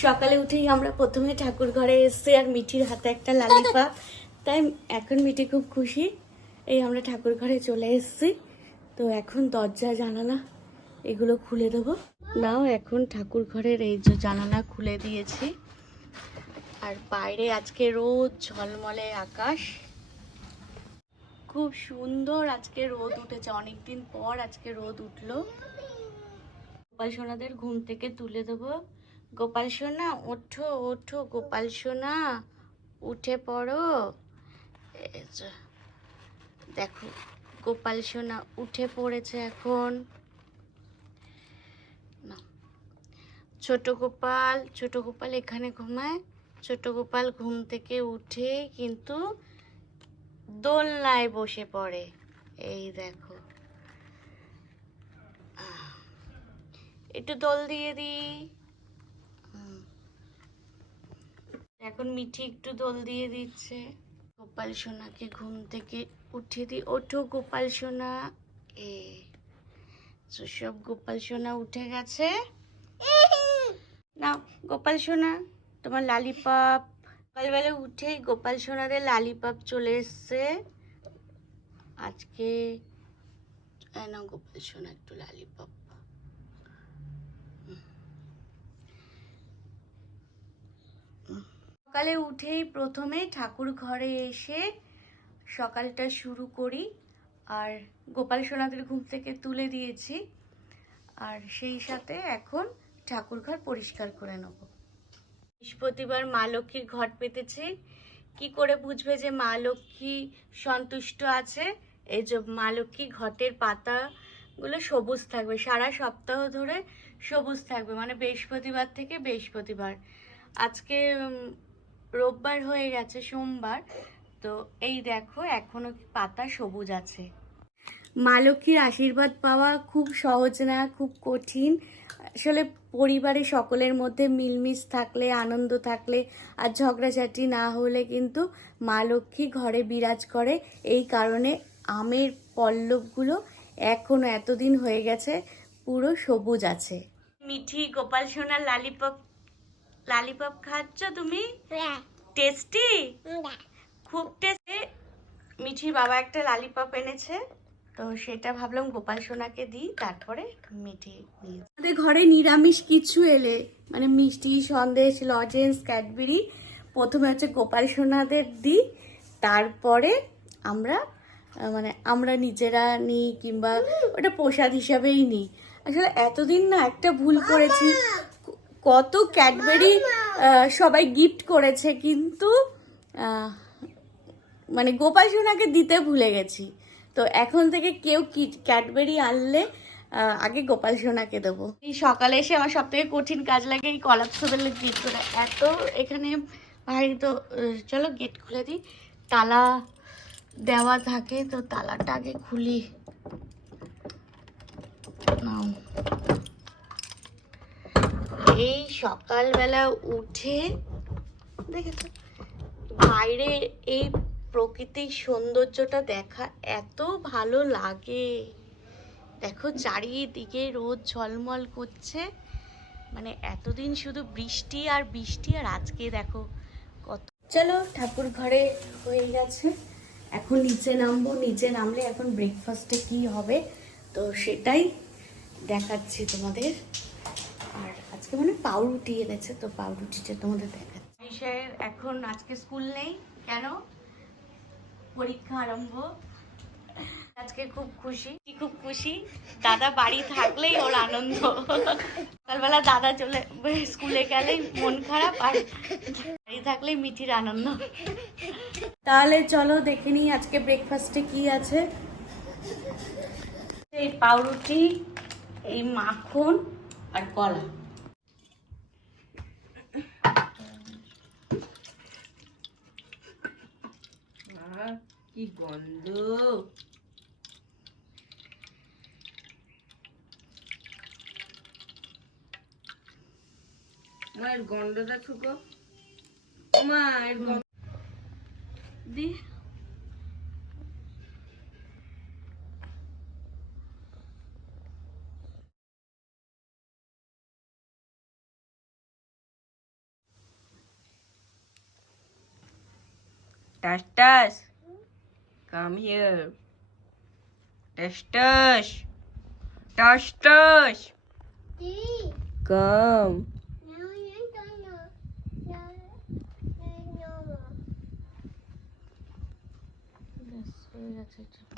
সকালে উঠেই আমরা প্রথমে ঠাকুর ঘরে এসেছি আর মিঠির হাতে একটা লালিপপ, তাই এখন মিঠি খুব খুশি। এই আমরা ঠাকুর ঘরে চলে এসেছি, তো এখন দরজা জানালা এগুলো খুলে দেবো। নাও এখন ঠাকুর ঘরের এই যে জানালা খুলে দিয়েছি, আর বাইরে আজকে রোদ ঝলমলে আকাশ, খুব সুন্দর আজকে রোদ উঠেছে, অনেকদিন পর আজকে রোদ উঠলো। গোপাল সোনাদের ঘুম থেকে তুলে দেবো। গোপাল সোনা ওঠো ওঠো, গোপাল সোনা উঠে পড়ো। দেখো গোপাল সোনা উঠে পড়েছে এখন। না, ছোট গোপাল এখানে ঘুমায়। ছোট গোপাল ঘুম থেকে উঠে কিন্তু দোলনায় বসে পড়ে। এই দেখো, একটু দোল দিয়ে দিই। এখন মিঠি একটু দোল দিয়ে দিচ্ছে। গোপাল সোনাকে ঘুম থেকে উঠিয়ে দিই। ওঠো গোপাল সোনা। সব গোপাল সোনা উঠে গেছে। নাও গোপাল সোনা তোমার লালিপপ। সকালবেলা উঠেই গোপাল সোনাদের লালিপপ চলে এসছে আজকে। না গোপাল সোনা একটু লালিপপ। সকালে উঠেই প্রথমে ঠাকুর ঘরে এসে সকালটা শুরু করি, আর গোপাল সোনাদের ঘুম থেকে তুলে দিয়েছি, আর সেই সাথে এখন ঠাকুর ঘর পরিষ্কার করে নেব। বৃহস্পতিবার মা লক্ষ্মীর ঘট পেতেছি। কি করে বুঝবে যে মা লক্ষ্মী সন্তুষ্ট আছে? এই যে মা লক্ষ্মী ঘটের পাতাগুলো সবুজ থাকবে, সারা সপ্তাহ ধরে সবুজ থাকবে, মানে বৃহস্পতিবার থেকে বৃহস্পতিবার। আজকে রোববার হয়ে গেছে, সোমবার, তো এই দেখো এখনো পাতা সবুজ আছে। মা লক্ষ্মীর আশীর্বাদ পাওয়া খুব সহজ না, খুব কঠিন। আসলে পরিবারে সকলের মধ্যে মিলমিশ থাকলে, আনন্দ থাকলে আর ঝগড়াঝাটি না হলে কিন্তু মা লক্ষ্মী ঘরে বিরাজ করে। এই কারণে আমের পল্লবগুলো এখনো এতদিন হয়ে গেছে পুরো সবুজ আছে। মিঠি গোপাল সোনার লালিপপ খাচ্ছ তুমি? টেস্টি, খুব টেস্টি। মিঠির বাবা একটা লালিপপ এনেছে, তো সেটা ভাবলাম গোপাল সোনাকে দিই, তারপরে মিঠি দিই। আমাদের ঘরে নিরামিষ কিছু এলে, মানে মিষ্টি, সন্দেশ, লজেন্স, ক্যাডবেরি, প্রথমে হচ্ছে গোপাল সোনাদের দিই, তারপরে আমরা নিজেরা নিই, কিংবা ওটা প্রসাদ হিসাবেই নিই। আসলে এতদিন না একটা ভুল করেছি, কত ক্যাডবেরি সবাই গিফট করেছে, কিন্তু মানে গোপাল সোনাকে দিতে ভুলে গেছি। তো এখন থেকে কেউ ক্যাডবেরি আনলে আগে গোপাল সোনাকে দেবো। এই সকালে এসে আমার সব থেকে কঠিন কাজ লাগে এই কলাপসেবল গেট করা, এত এখানে ভারী। তো চলো গেট খুলে দিই, তালা দেওয়া থাকে, তো তালাটা আগে খুলি। এই সকালবেলা উঠে দেখেছো বাইরে এই প্রকৃতির সৌন্দর্যটা দেখা এত ভালো লাগে। দেখো চারিদিকে রোদ ঝলমল করছে, মানে এতদিন শুধু বৃষ্টি আর বৃষ্টি, আর আজকে দেখো কত। চলো ঠাকুর ঘরে হয়ে গেছে, এখন নিচে নামবো। নিচে নামলে এখন ব্রেকফাস্টে কি হবে তো সেটাই দেখাচ্ছি তোমাদের। আর আজকে মানে পাউরুটি এনেছে, তো পাউরুটিটা তোমাদের দেখাচ্ছি। এখন আজকে স্কুল নেই, কেন? পরীক্ষা আরম্ভ। আজকে খুব খুশি। দাদা বাড়ি থাকলেই ওর আনন্দ। সকালবেলা দাদা স্কুলে গেলেই মন খারাপ, আর বাড়ি থাকলেই মিঠির আনন্দ। তাহলে চলো দেখে নিই আজকে ব্রেকফাস্টে কি আছে। এই পাউরুটি, এই মাখন আর কলা। কি গন্ধ! মায়ের গন্ধটা শুকো, মায়ের গন্ধ দি Tastas, come here. Tastas, Tastas, come. ব্যাস হয়ে গেছে এটা।